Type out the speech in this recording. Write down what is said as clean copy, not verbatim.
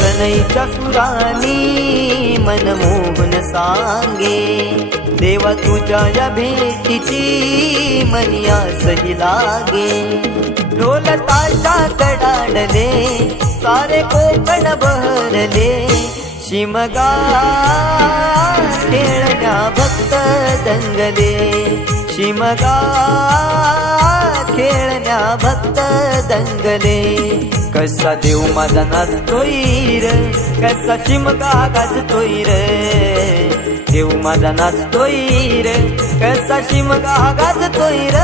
सनईच्या सुरानी मनमोहन सांगे, देवा तुझ्या या भेटीची मनी आसही लागे. ढोल ताशा कडाडले सारे कोकण बहरले, शिमगा खेळण्या भक्त दंगले, शिमगा खेळण्या भक्त दंगले. कसा देव माझा नाचतोय र, कसा शिमगा गाजतोय र, देव माझा नाचतोय र, कसा शिमगा गाजतोय र.